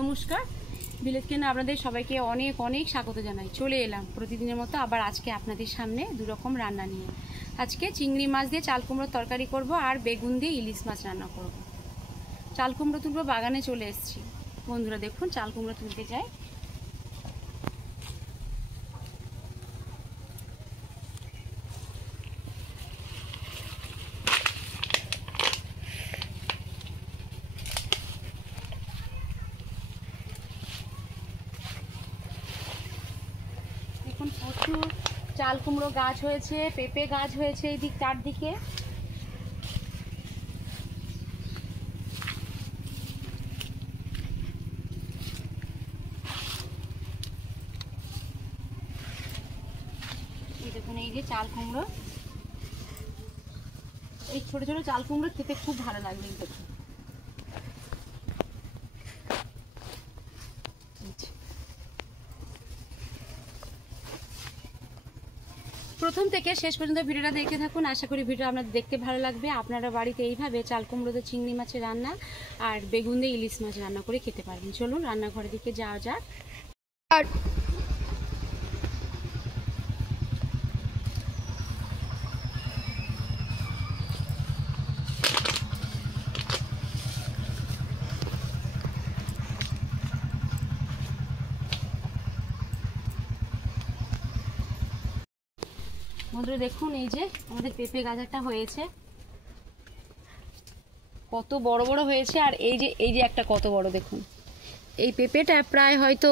নমস্কার, ভিলেজ কিচেনে আপনাদের সবাইকে অনেক অনেক স্বাগত জানাই। চলে এলাম প্রতিদিনের মতো আবার আজকে আপনাদের সামনে দু রকম রান্না নিয়ে। আজকে চিংড়ি মাছ দিয়ে চাল কুমড়োর তরকারি করব আর বেগুন দিয়ে ইলিশ মাছ রান্না করব। চাল কুমড়ো তুলবো, বাগানে চলে এসেছি। বন্ধুরা দেখুন, চাল কুমড়ো তুলতে যাই। প্রচুর চাল কুমড়ো গাছ হয়েছে, পেঁপে গাছ হয়েছে এই দিক চারদিকে। এই দেখুন, এই যে চাল কুমড়ো, এই ছোট ছোট চাল কুমড়ো খেতে খুব ভালো লাগবে। দেখুন প্রথম থেকে শেষ পর্যন্ত ভিডিওটা দেখতে থাকুন। আশা করি ভিডিও আপনাদের দেখতে ভালো লাগবে। আপনারা বাড়িতে এইভাবে চাল কুমড়ো দিয়ে চিংড়ি মাছের রান্না আর বেগুন দিয়ে ইলিশ মাছ রান্না করে খেতে পারবেন। চলুন রান্নাঘরের দিকে যাওয়া যাক। বন্ধুরা দেখুন, এই যে আমাদের পেঁপে গাছ একটা হয়েছে, কত বড় বড় হয়েছে। আর এই যে একটা কত বড়, দেখুন এই পেঁপেটা প্রায় হয়তো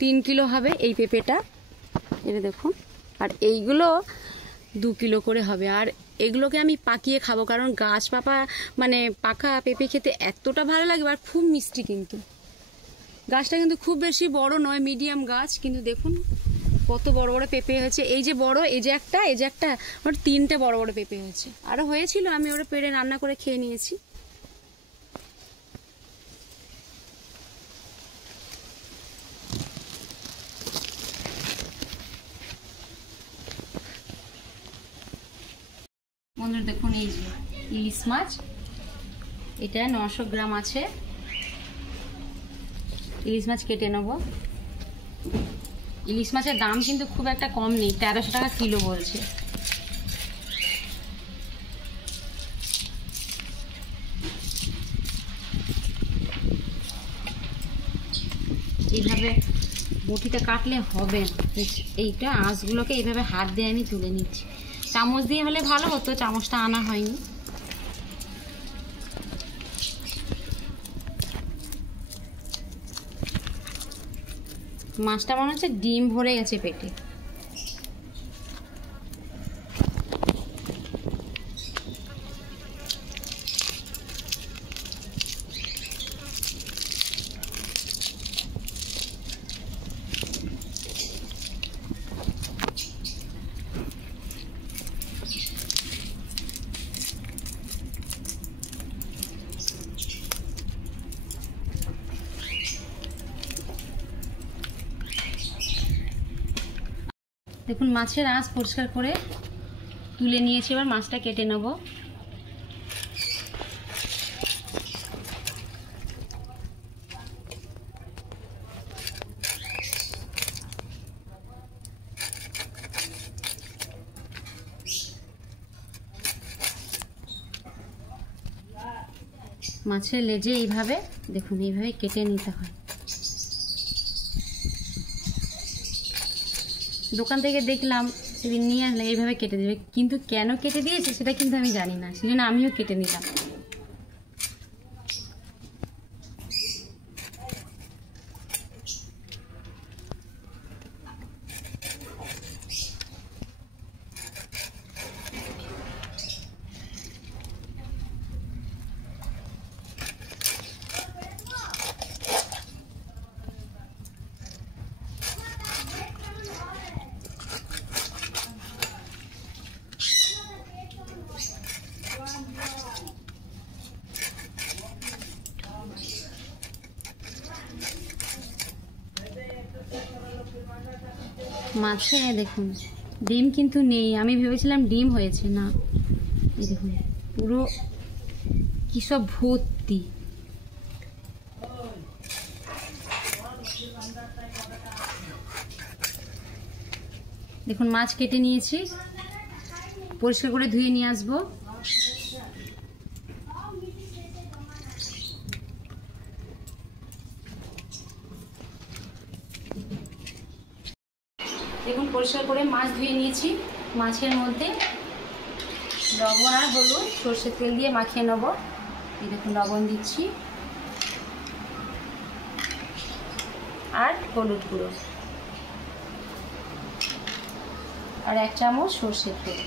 3 কিলো হবে এই পেঁপেটা, এটা দেখুন। আর এইগুলো 2 কিলো করে হবে। আর এগুলোকে আমি পাকিয়ে খাবো, কারণ গাছ পাকা পেঁপে খেতে এতটা ভালো লাগে আর খুব মিষ্টি। কিন্তু গাছটা কিন্তু খুব বেশি বড় নয়, মিডিয়াম গাছ। কিন্তু দেখুন কত বড় বড় পেঁপে হয়েছে। এই যে বড়, এই যে একটা ওর 3টে বড় বড় পেঁপে হয়েছে। আরো হয়েছিল, আমি ওরা পেড়ে রান্না করে খেয়ে নিয়েছি। বন্ধুরা দেখুন, এই যে ইলিশ মাছ, এটা 900 গ্রাম আছে। ইলিশ মাছ কেটে নেব। ইলিশ মাছের দাম কিন্তু খুব একটা কম নেই, 1300 টাকা কিলো বলছে। এইভাবে বটিতে কাটলে হবে না, এইটা আঁশগুলোকে এইভাবে হাত দিয়ে আমি তুলে নিচ্ছি। চামচ দিয়ে হলে ভালো হতো, চামচটা আনা হয়নি। মাছটা মনে হচ্ছে ডিম ভরে গেছে পেটে। দেখুন মাছের আঁশ পরিষ্কার করে তুলে নিয়েছি, এবার মাছটা কেটে নেব। মাছের লেজে এইভাবে দেখুন, এইভাবে কেটে নিতে হয়। দোকান থেকে দেখলাম সেদিন নিয়ে আসলে এইভাবে কেটে দেবে, কিন্তু কেন কেটে দিয়েছে সেটা কিন্তু আমি জানি না, সেজন্য আমিও কেটে নিলাম। মাছে দেখুন ডিম কিন্তু নেই, আমি ভেবেছিলাম ডিম হয়েছে, না এই দেখুন পুরো কি সব ভর্তি। দেখুন মাছ কেটে নিয়েছি, পরিষ্কার করে ধুয়ে নিয়ে আসবো। দেখুন পরিষ্কার করে মাছ ধুয়ে নিয়েছি। মাছের মধ্যে লবণ আর হলুদ সর্ষের তেল দিয়ে মাখিয়ে নেব। এই দেখুন লবণ দিচ্ছি আর হলুদ গুঁড়ো আর 1 চামচ সর্ষের তেল।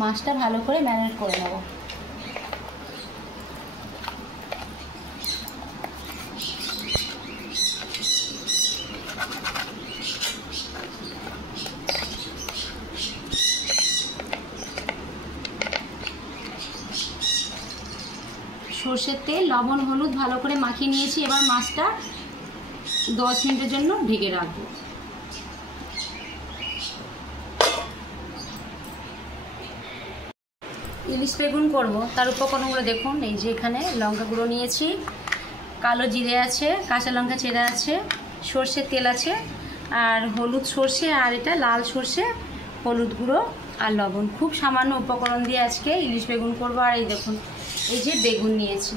মাছটা ভালো করে ম্যারিনেট করে নেব। সর্ষের তেল লবণ হলুদ ভালো করে মাখিয়ে নিয়েছি। এবার মাছটা 10 মিনিটের জন্য ঢেকে রাখবো। ইলিশ বেগুন করব, তার উপকরণগুলো দেখুন। এই যে এখানে লঙ্কা গুঁড়ো নিয়েছি, কালো জিরে আছে, কাঁচা লঙ্কা চেরা আছে, সর্ষের তেল আছে আর হলুদ সর্ষে আর এটা লাল সর্ষে, হলুদ গুঁড়ো আর লবণ। খুব সামান্য উপকরণ দিয়ে আজকে ইলিশ বেগুন করব। আর এই দেখুন এই যে বেগুন নিয়েছি,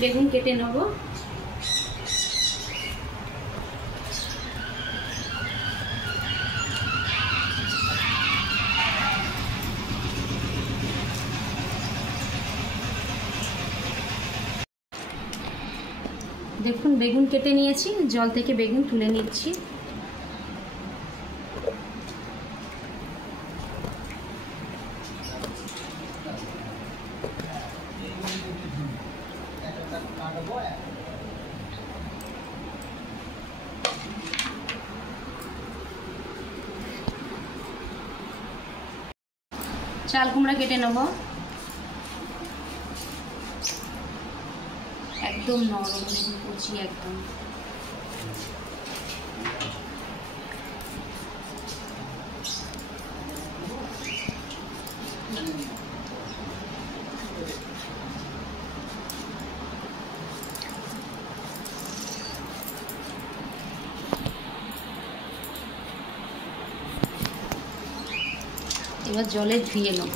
বেগুন কেটে নেব। দেখুন বেগুন কেটে নিয়েছি, জল থেকে বেগুন তুলে নিচ্ছি। চাল কুমড়া কেটে নেব, একদম নরম কচি একদম। এবার জলে ধুয়ে নেব।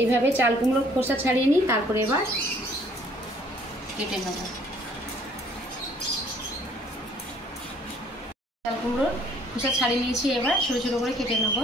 এইভাবে চাল কুমড়োর খোসা ছাড়িয়ে নিই, তারপরে এবার কেটে নেব। চাল কুমড়োর খোসা ছাড়িয়ে নিয়েছি, এবার ছোটো ছোটো করে কেটে নেব।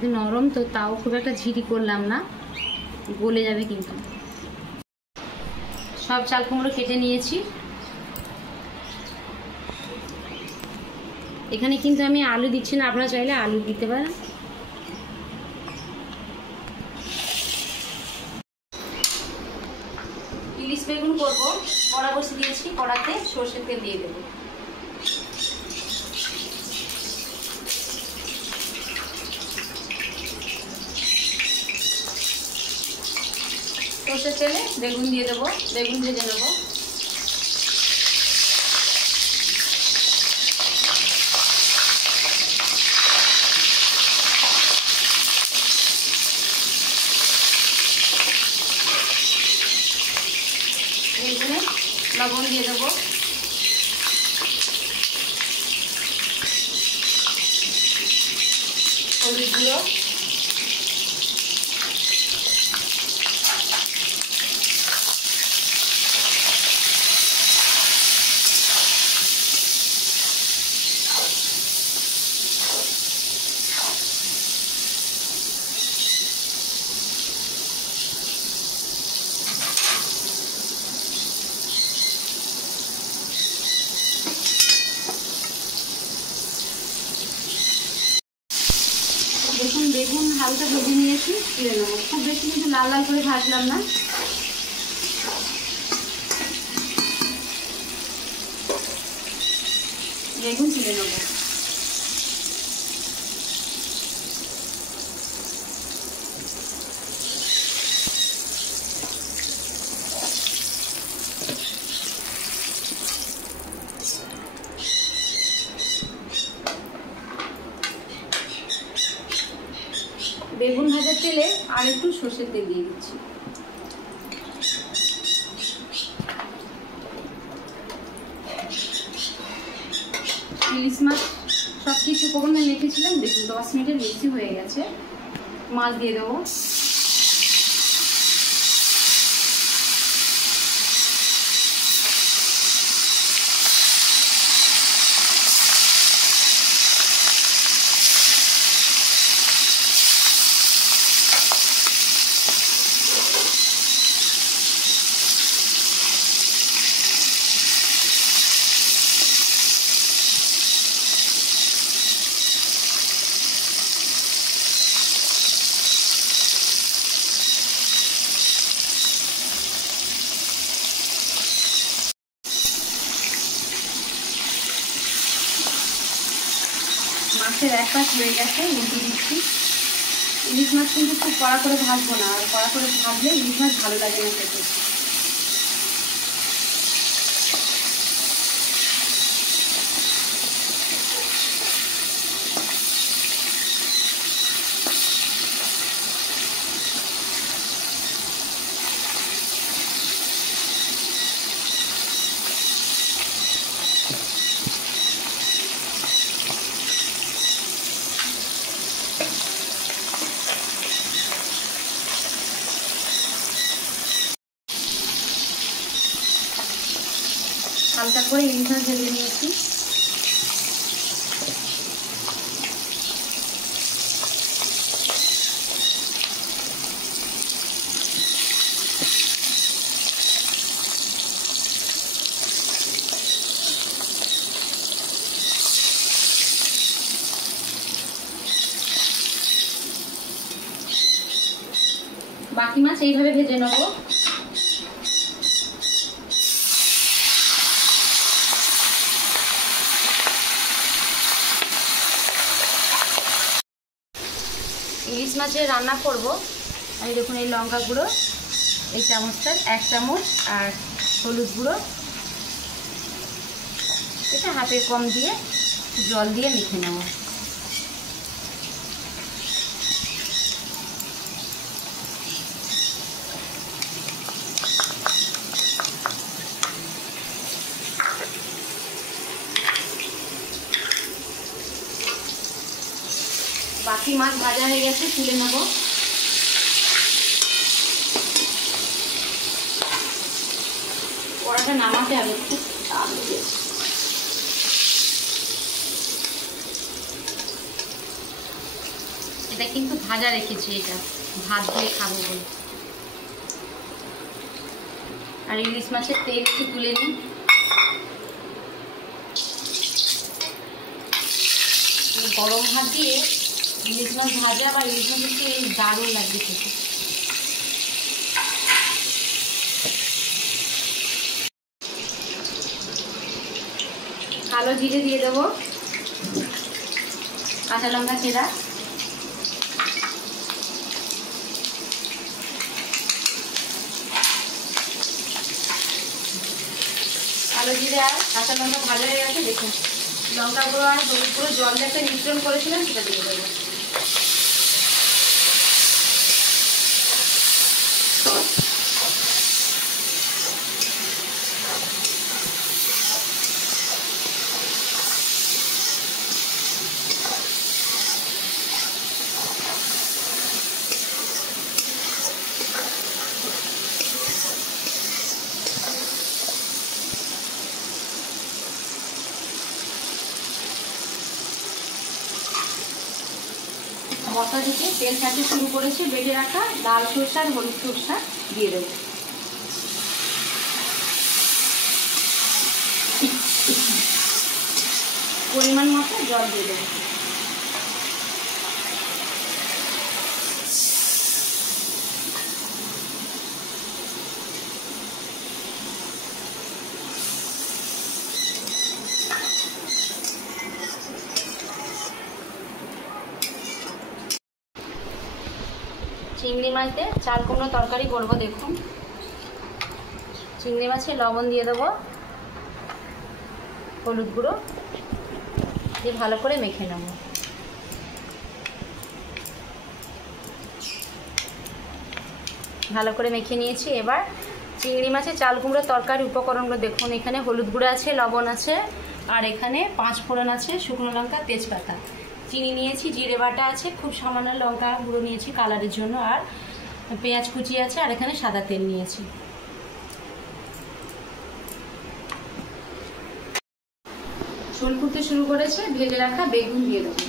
দেখুন নরম তো, তাও খুব একটা ঝিরি করলাম না, গলে যাবে কিন্তু। সব চাল কুমড়ো কেটে নিয়েছি। এখানে কিন্তু আমি আলু দিচ্ছি না, আপনারা চাইলে আলু দিতে পারেন। ইলিশ বেগুন করবো, কড়া বসিয়ে দিয়েছি, কড়াতে সর্ষের তেল দিয়ে দেবো। সর্ষের তেলে বেগুন দিয়ে দেবো, বেগুন ভেজে নেবো। বেগুনে লবণ দিয়ে দেবো, হলুদ গুঁড়ো, হালকা ভেজে নিয়েছি, তুলে নেবো। খুব বেশি কিন্তু লাল লাল করে ভাজলাম না। বেগুন তুলে নেবো। বেগুন ভাজার তেলে আর একটু সর্ষের তেল দিয়ে দিচ্ছি। ইলিশ মাছ সব কিছু উপকরণে রেখেছিলাম, দেখুন 10 মিনিটের বেশি হয়ে গেছে। মাছ দিয়ে দেবো। মাছের এক পাশ হয়ে গেছে, উল্টে দিচ্ছি। ইলিশ মাছ কিন্তু খুব কড়া করে ভাজবো না, আর কড়া করে ভাজলে ইলিশ মাছ ভালো লাগে না খেতে। হালকা করে ইলিশ মাছ ভেজে নিয়েছি। বাকি মাছ এইভাবে ভেজে নেবো। ইলিশ মাছের রান্না করব আমি, দেখুন এই লঙ্কা গুঁড়ো এই চামচটার 1 চামচ, আর হলুদ গুঁড়ো এটা হাতের কম দিয়ে জল দিয়ে মেখে নেব। বাকি মাছ ভাজা হয়ে গেছে, তুলে নেব। কড়াটা নামাতে হবে, খুব তাপ দিয়েছে। এটা কিন্তু ভাজা রেখেছি, এটা ভাত দিয়ে খাবো বলে। আর ইলিশ মাছের তেল একটু তুলে নিই। গরম ভাত দিয়ে ইলিশ মাছ ভাজা বা ইলিশ মাছ একটু দারুণ লাগবে খেতে। কালো জিরে দিয়ে দেবো, কাঁচা লঙ্কা চেরা, কালো জিরে আর কাঁচা লঙ্কা ভাজা হয়ে গেছে। দেখুন লঙ্কা গুঁড়ো আর হলুদ গুঁড়ো জল দিয়ে একটা মিশ্রণ করেছিলাম, সেটা দিয়ে দেবো। মশলা থেকে তেল ছাড়তে শুরু করেছে, বেটে রাখা লাল সরষা আর হলুদ সরষা দিয়ে দেবো। পরিমাণ মতো জল দিয়ে দেবো। চিংড়ি মাছ দিয়ে চাল কুমড়ো তরকারি করবো। দেখুন, চিংড়ি মাছে লবণ দিয়ে দেবো, হলুদ গুঁড়ো দিয়ে ভালো করে মেখে নেব। ভালো করে মেখে নিয়েছি। এবার চিংড়ি মাছে চাল কুমড়ো তরকারি উপকরণগুলো দেখুন। এখানে হলুদ গুঁড়ো আছে, লবণ আছে, আর এখানে 5 ফোড়ন আছে, শুকনো লঙ্কা, তেজপাতা, চিনি নিয়েছি, জিরে বাটা আছে, খুব সামান্য লঙ্কা গুঁড়ো নিয়েছি কালারের জন্য, আর পেঁয়াজ কুচি আছে, আর এখানে সাদা তেল নিয়েছি। ঝোল ফুটতে শুরু করেছে, ভেজে রাখা বেগুন দিয়ে দেবো।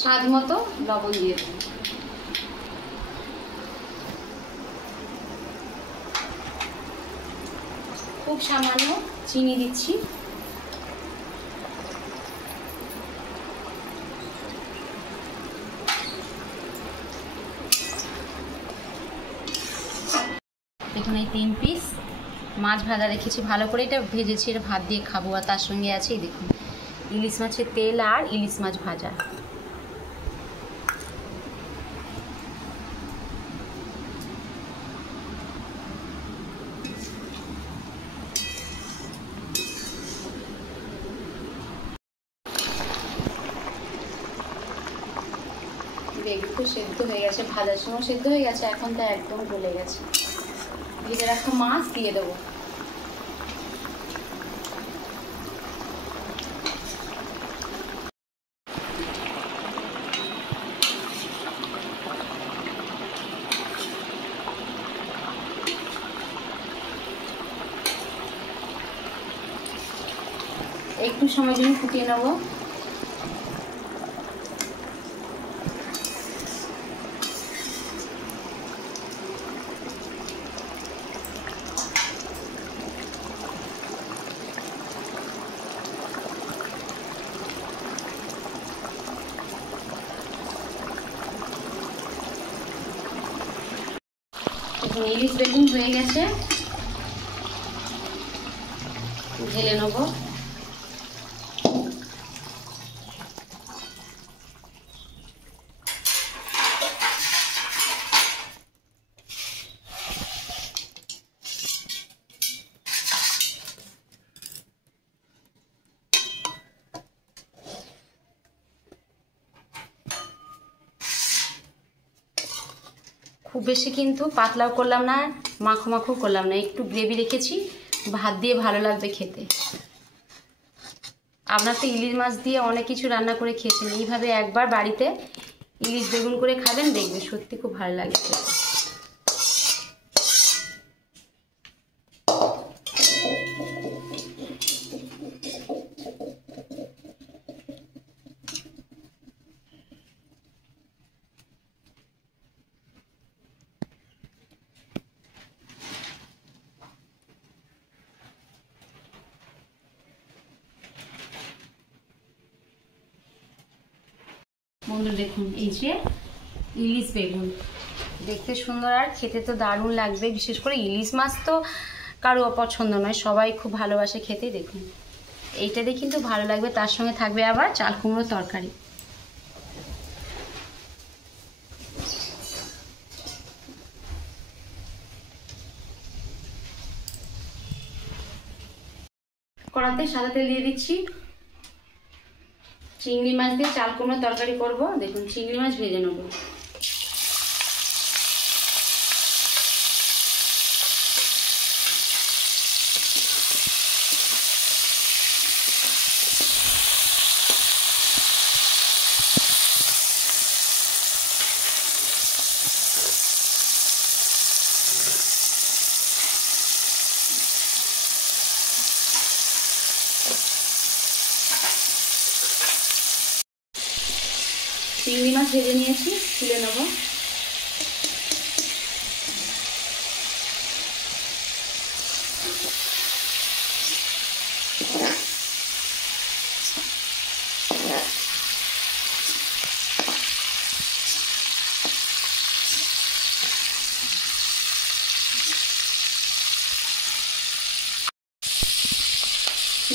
স্বাদ মতো লবণ দিয়ে দেবো। খুব সামান্য চিনি দিচ্ছি। দেখুন, এই 3 পিস মাছ ভাজা রেখেছি, ভালো করে এটা ভেজেছি, এটা ভাত দিয়ে খাবো। আর তার সঙ্গে আছে দেখুন ইলিশ মাছের তেল আর ইলিশ মাছ ভাজা। বেগুন তো সেদ্ধ হয়ে গেছে, ভাজার সময় সেদ্ধ হয়ে গেছে, এখন তো একদম গলে গেছে। ভেজে রাখা মাছ দিয়ে দেবো। একটু সময় জন্য ফুটিয়ে নেব। ইলিশ বেগুন হয়ে গেছে, ঢেলে নেব। খুব বেশি কিন্তু পাতলাও করলাম না, মাখো মাখো করলাম না, একটু গ্রেভি রেখেছি, ভাত দিয়ে ভালো লাগবে খেতে। আপনার তো ইলিশ মাছ দিয়ে অনেক কিছু রান্না করে খেয়েছেন, এইভাবে একবার বাড়িতে ইলিশ বেগুন করে খাবেন, দেখবে সত্যি খুব ভালো লাগে খেতে। বন্ধু দেখুন, এই যে ইলিশ বেগুন, দেখতে সুন্দর আর খেতে তো দারুণ লাগবে। বিশেষ করে ইলিশ মাছ তো কারো অপছন্দ নয়, সবাই খুব ভালোবাসে খেতে। দেখুন এইটাতে কিন্তু ভালো লাগবে, তার সঙ্গে থাকবে আবার চাল কুমড়োর তরকারি। কড়াতে সাদা তেল দিয়ে দিচ্ছি। চিংড়ি মাছ দিয়ে চাল কুমড়োর তরকারি করব। দেখুন চিংড়ি মাছ ভেজে নেব। চিংড়ি মাছ ভেজে নিয়েছি, তুলে নেব।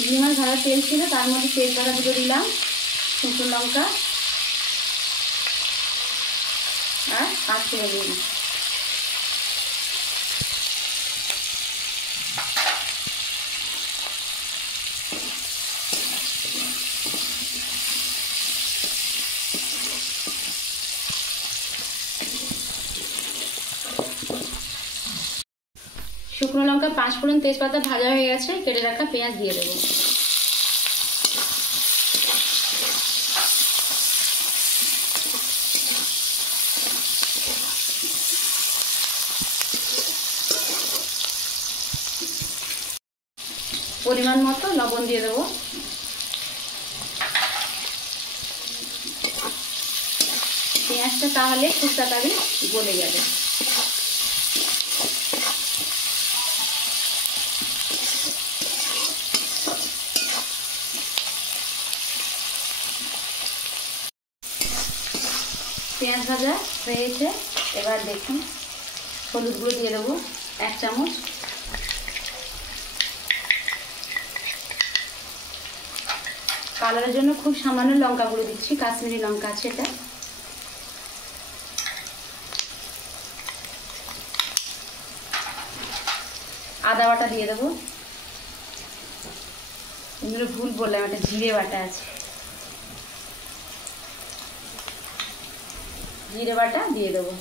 চিংড়ি মাছ ভাজার তেল ছিল, তার মধ্যে তেজপাতা দুটো দিলাম, শুকনো লঙ্কা আর 5 ফোড়ন দিয়ে দিই। শুকনো লঙ্কা 5 ফোড়ন তেজপাতা ভাজা হয়ে গেছে, কেটে রাখা পেঁয়াজ দিয়ে দেবো। পরিমাণ মতো লবণ দিয়ে দেবো। পেঁয়াজটা তাহলে খুব তাড়াতাড়ি গলে যাবে। পেঁয়াজ ভাজা হয়ে গেছে, এবার দেখুন হলুদ গুঁড়ো দিয়ে দেবো 1 চামচ। কালারের জন্য খুব সামান্য লঙ্কা গুঁড়ো দিচ্ছি, কাশ্মীরি লঙ্কা আছে এটা। আদা বাটা দিয়ে দেবো। এগুলো ভুল বললাম, একটা জিরে বাটা আছে, জিরে বাটা দিয়ে দেবো।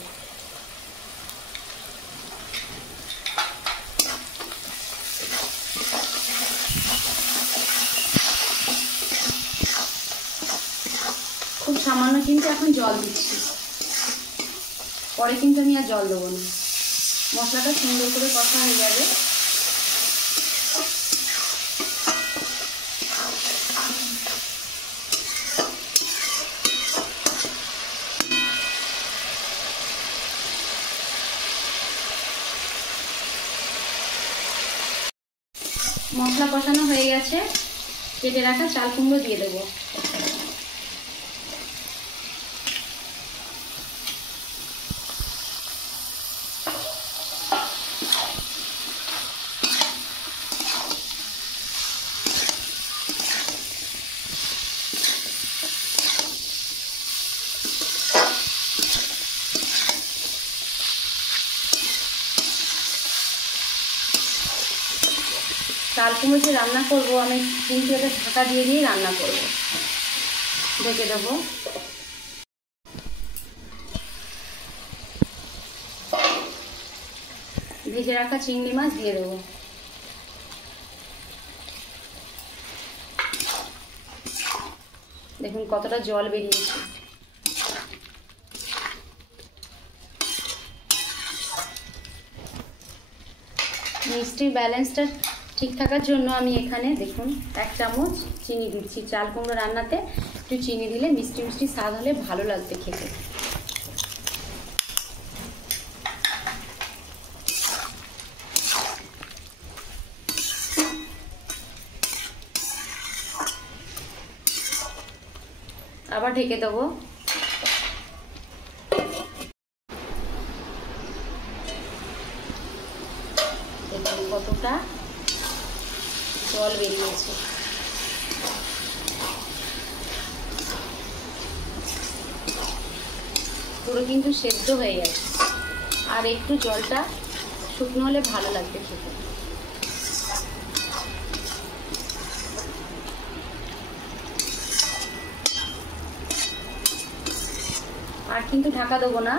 খুব সামান্য কিন্তু এখন জল দিচ্ছি, পরে কিন্তু আমি আর জল দেবো না। মশলাটা সুন্দর করে কষা হয়ে যাবে। মশলা কষানো হয়ে গেছে, কেটে রাখা চাল কুমড়ো দিয়ে দেবো। চাল কুমড়ো যে রান্না করবো আমি কিন্তু এটা ঢাকা দিয়ে দিয়ে রান্না করব। ঢেকে দেবো। ভেজে রাখা চিংড়ি মাছ দিয়ে দেবো। দেখুন কতটা জল বেরিয়েছে। মিষ্টির ব্যালেন্সটা ঠিক থাকার জন্য আমি এখানে দেখুন 1 চামচ চিনি দিচ্ছি। চাল কুমড়ো রান্নাতে একটু চিনি দিলে মিষ্টি মিষ্টি স্বাদ হলে ভালো লাগবে খেতে। আবার ঢেকে দেবো। দেখুন কতটা জল বেরিয়েছে। পুরো কিন্তু সেদ্ধ হয়ে গেছে, আর একটু জলটা শুকনো হলে ভালো লাগবে খেতে। আর কিন্তু ঢাকা দেবো না,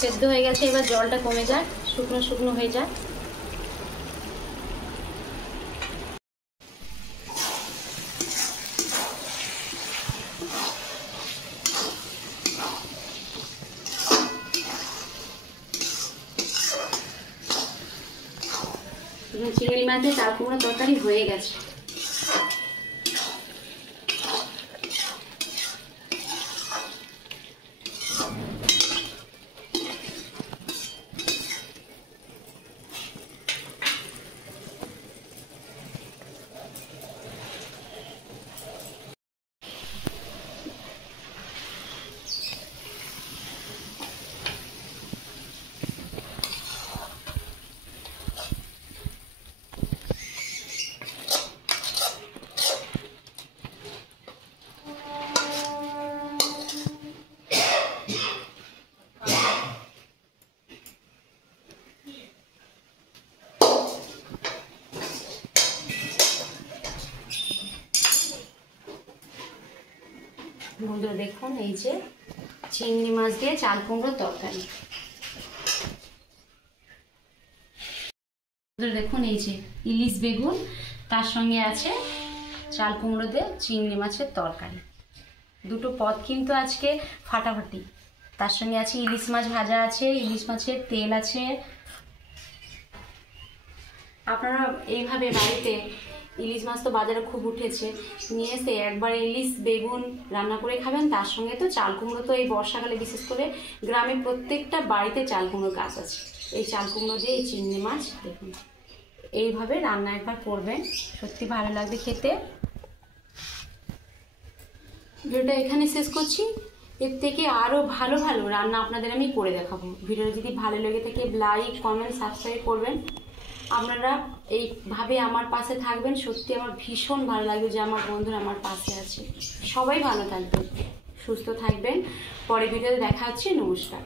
সেদ্ধ হয়ে গেছে। এবার জলটা কমে যাক, শুকনো শুকনো হয়ে যাক। চিংড়ি মাছের চাল কুমড়ো তরকারি হয়ে গেছে। বন্ধুরা দেখুন এই যে চিংড়ি মাছ দিয়ে চাল কুমড়োর তরকারি। দেখুন এই যে ইলিশ বেগুন, তার সঙ্গে আছে চাল কুমড়ো দিয়ে চিংড়ি মাছের তরকারি। দুটো পদ কিন্তু আজকে ফাটাফাটি। তার সঙ্গে আছে ইলিশ মাছ ভাজা আছে, ইলিশ মাছের তেল আছে। আপনারা এইভাবে বাড়িতে, ইলিশ মাছ তো বাজারে খুব উঠেছে, নিয়ে এসে একবার ইলিশ বেগুন রান্না করে খাবেন। তার সঙ্গে তো চাল কুমড়ো, তো এই বর্ষাকালে বিশেষ করে গ্রামে প্রত্যেকটা বাড়িতে চাল কুমড়ো গাছ আছে। এই চাল কুমড়ো দিয়ে এই চিংড়ি মাছ দেখুন এইভাবে রান্না একবার করবেন, সত্যি ভালো লাগবে খেতে। ভিডিওটা এখানে শেষ করছি। এর থেকে আরও ভালো ভালো রান্না আপনাদের আমি করে দেখাবো। ভিডিও যদি ভালো লেগে থাকে লাইক, কমেন্ট, সাবস্ক্রাইব করবেন। আপনারা এইভাবে আমার পাশে থাকবেন, সত্যি আমার ভীষণ ভালো লাগবে যে আমার বন্ধুরা আমার পাশে আছে। সবাই ভালো থাকবেন, সুস্থ থাকবেন। পরে ভিডিওতে দেখা হচ্ছে। নমস্কার।